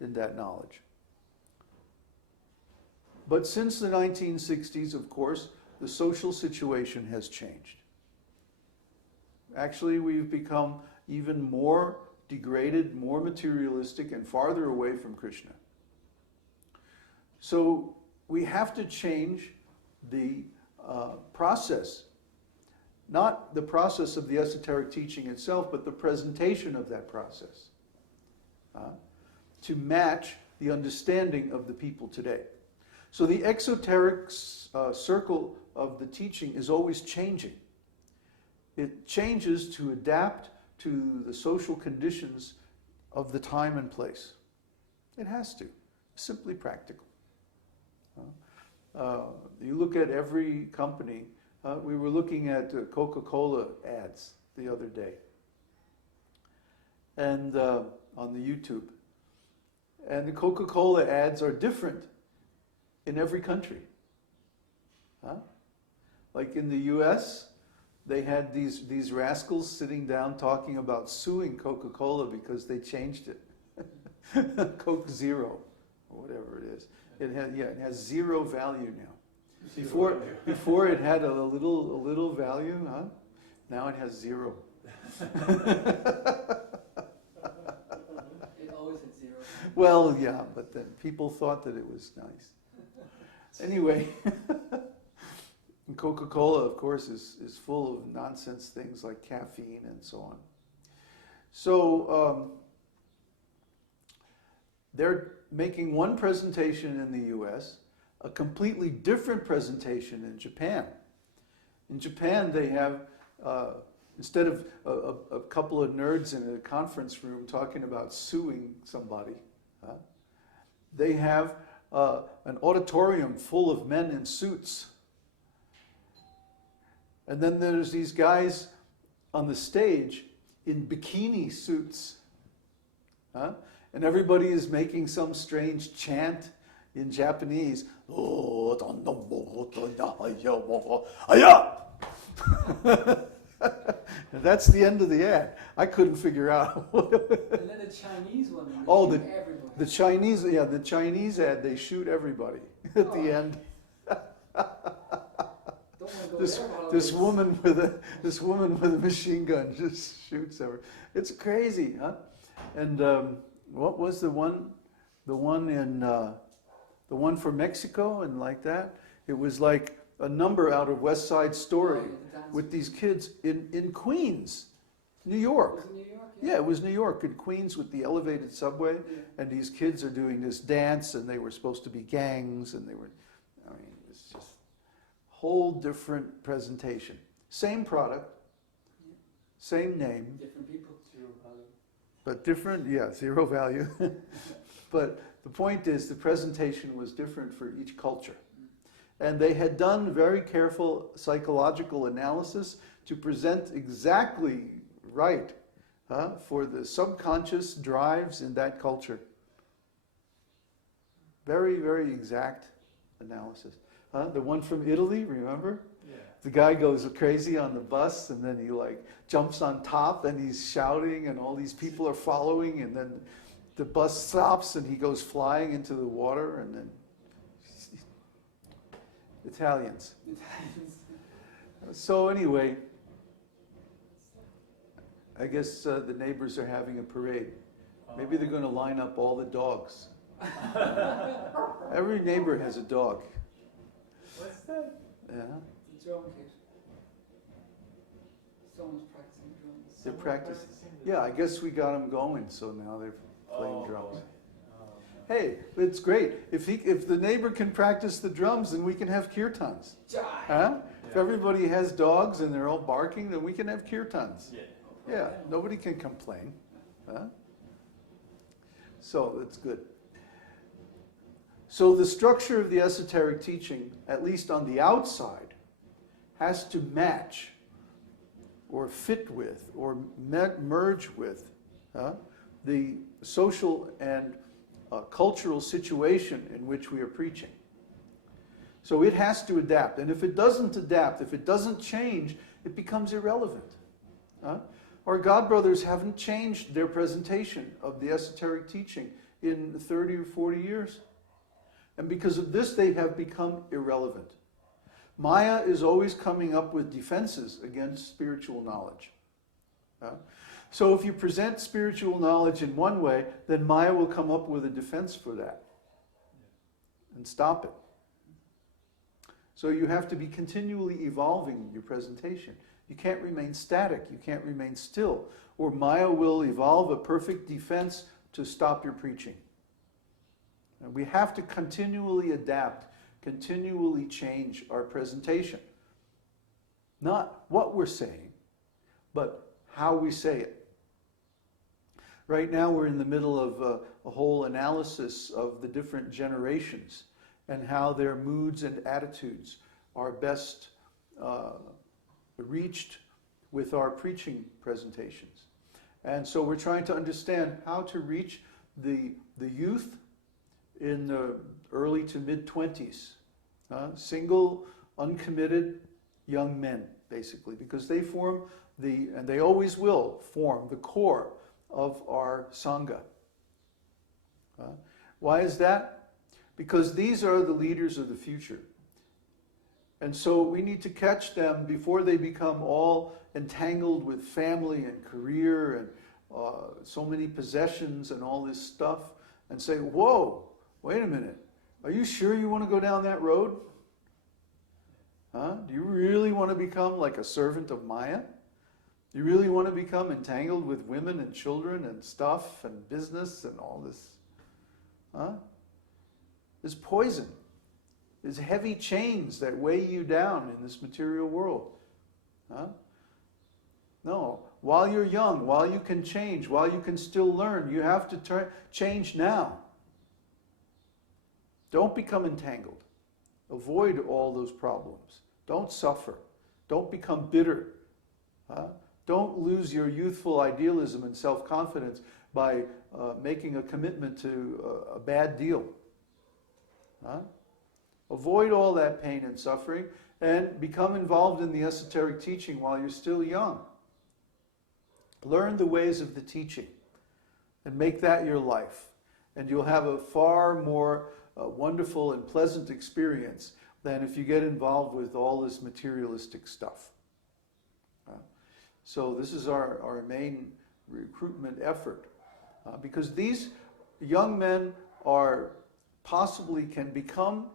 in that knowledge. But since the 1960s, of course, the social situation has changed. Actually, we've become even more degraded, more materialistic, and farther away from Krishna. So we have to change the process. Not the process of the esoteric teaching itself, but the presentation of that process. To match the understanding of the people today. So the exoteric circle of the teaching is always changing. It changes to adapt to the social conditions of the time and place. It has to. Simply practical. You look at every company. We were looking at Coca-Cola ads the other day, and on the YouTube. And the Coca-Cola ads are different in every country. Like in the US, they had these rascals sitting down talking about suing Coca-Cola because they changed it. Coke Zero, or whatever it is. It has zero value now. Before it had a little value, huh? Now it has zero. It always had zero. Well, yeah, but then people thought that it was nice. Anyway, Coca-Cola, of course, is full of nonsense things like caffeine and so on. So they're making one presentation in the US, a completely different presentation in Japan. In Japan, they have, instead of a couple of nerds in a conference room talking about suing somebody, they have an auditorium full of men in suits. And then there's these guys on the stage in bikini suits. And everybody is making some strange chant in Japanese. And that's the end of the ad. I couldn't figure out. And then the Chinese one. Oh, the Chinese, yeah, the Chinese ad, they shoot everybody at the end. This woman with a machine gun just shoots everyone. It's crazy, huh? And what was the one for Mexico and like that? It was like a number out of West Side Story with these kids in Queens, New York. Was it New York? Yeah, it was New York, in Queens with the elevated subway, and these kids are doing this dance, and they were supposed to be gangs, and they were, I mean, it's just a whole different presentation. Same product, same name. Different people. Zero value. But different, yeah, zero value. But the point is the presentation was different for each culture. And they had done very careful psychological analysis to present exactly right for the subconscious drives in that culture. Very, very exact analysis. The one from Italy, remember? Yeah. The guy goes crazy on the bus, and then he like jumps on top, and he's shouting, and all these people are following, and then the bus stops, and he goes flying into the water, and then Italians. So anyway, I guess the neighbors are having a parade. Maybe they're going to line up all the dogs. Every neighbor has a dog. What's that? Yeah. The drum kit. Someone's practicing drums. They're practicing. Yeah, I guess we got them going, so now they're playing drums. Hey, it's great. If the neighbor can practice the drums, then we can have kīrtans. Huh? If everybody has dogs and they're all barking, then we can have kīrtans. Yeah, nobody can complain. Huh? So it's good. So the structure of the esoteric teaching, at least on the outside, has to match or fit with or merge with the social and cultural situation in which we are preaching. So it has to adapt. And if it doesn't adapt, if it doesn't change, it becomes irrelevant. Our God brothers haven't changed their presentation of the esoteric teaching in 30 or 40 years. And because of this, they have become irrelevant. Maya is always coming up with defenses against spiritual knowledge. So if you present spiritual knowledge in one way, then Maya will come up with a defense for that and stop it. So you have to be continually evolving your presentation. You can't remain static, you can't remain still, or Maya will evolve a perfect defense to stop your preaching. And we have to continually adapt, continually change our presentation. Not what we're saying, but how we say it. Right now we're in the middle of a whole analysis of the different generations and how their moods and attitudes are best reached with our preaching presentations. And so we're trying to understand how to reach the youth in the early to mid-20s, single, uncommitted young men, basically, because they form and they always will form the core of our Sangha. Why is that? Because these are the leaders of the future. And so we need to catch them before they become all entangled with family and career and so many possessions and all this stuff, and say, whoa, wait a minute, are you sure you want to go down that road? Do you really want to become like a servant of Maya? Do you really want to become entangled with women and children and stuff and business and all this? There's poison. There's heavy chains that weigh you down in this material world. No, while you're young, while you can change, while you can still learn, you have to change now. Don't become entangled. Avoid all those problems. Don't suffer. Don't become bitter. Don't lose your youthful idealism and self-confidence by making a commitment to a bad deal. Avoid all that pain and suffering and become involved in the esoteric teaching while you're still young. Learn the ways of the teaching and make that your life. And you'll have a far more wonderful and pleasant experience than if you get involved with all this materialistic stuff. So this is our main recruitment effort. Because these young men possibly can become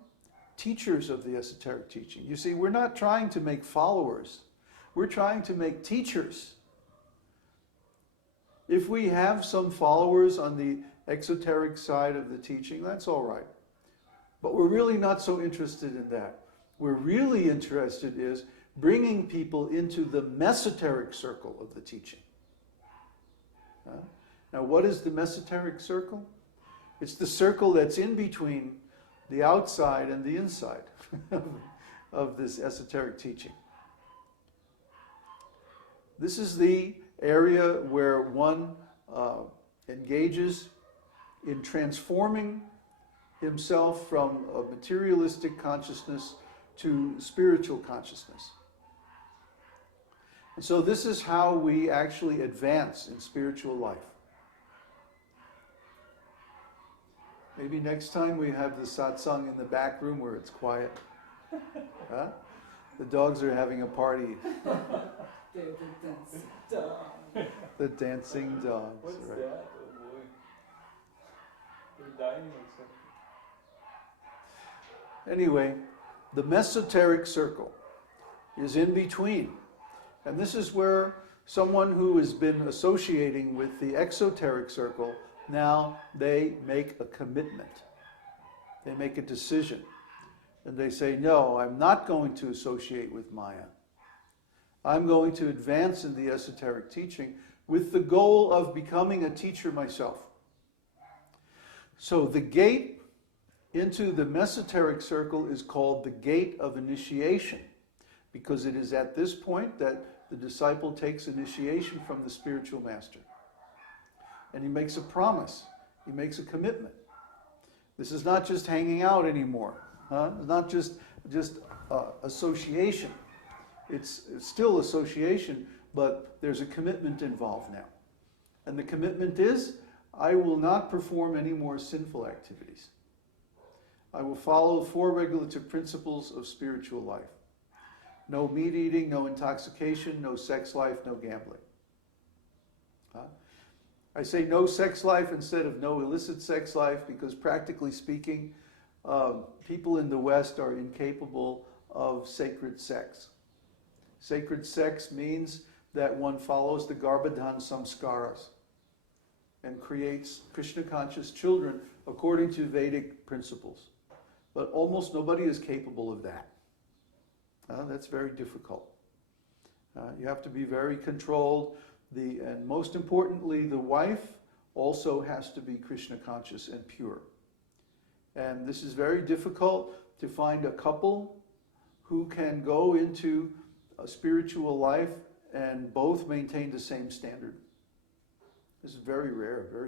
teachers of the esoteric teaching. You see, we're not trying to make followers. We're trying to make teachers. If we have some followers on the exoteric side of the teaching, that's all right. But we're really not so interested in that. We're really interested in bringing people into the Mesoteric circle of the teaching. Now, what is the Mesoteric circle? It's the circle that's in between the outside and the inside of this esoteric teaching. This is the area where one engages in transforming himself from a materialistic consciousness to spiritual consciousness. And so this is how we actually advance in spiritual life. Maybe next time we have the satsang in the back room where it's quiet. The dogs are having a party. The dancing dogs. What's right. that? Oh boy. They're dying or something. Anyway, the Mesoteric circle is in between. And this is where someone who has been associating with the Exoteric circle, now they make a commitment. They make a decision. And they say, no, I'm not going to associate with Maya. I'm going to advance in the esoteric teaching with the goal of becoming a teacher myself. So the gate into the Mesoteric circle is called the gate of initiation, because it is at this point that the disciple takes initiation from the spiritual master. And he makes a promise. He makes a commitment. This is not just hanging out anymore. It's not just association. It's still association, but there's a commitment involved now. And the commitment is, I will not perform any more sinful activities. I will follow 4 regulative principles of spiritual life. No meat eating, no intoxication, no sex life, no gambling. I say no sex life instead of no illicit sex life because practically speaking, people in the West are incapable of sacred sex. Sacred sex means that one follows the Garbhadhan samskaras and creates Krishna-conscious children according to Vedic principles. But almost nobody is capable of that. That's very difficult. You have to be very controlled. And most importantly, the wife also has to be Krishna-conscious and pure. And this is very difficult to find a couple who can go into a spiritual life and both maintain the same standard. This is very rare, very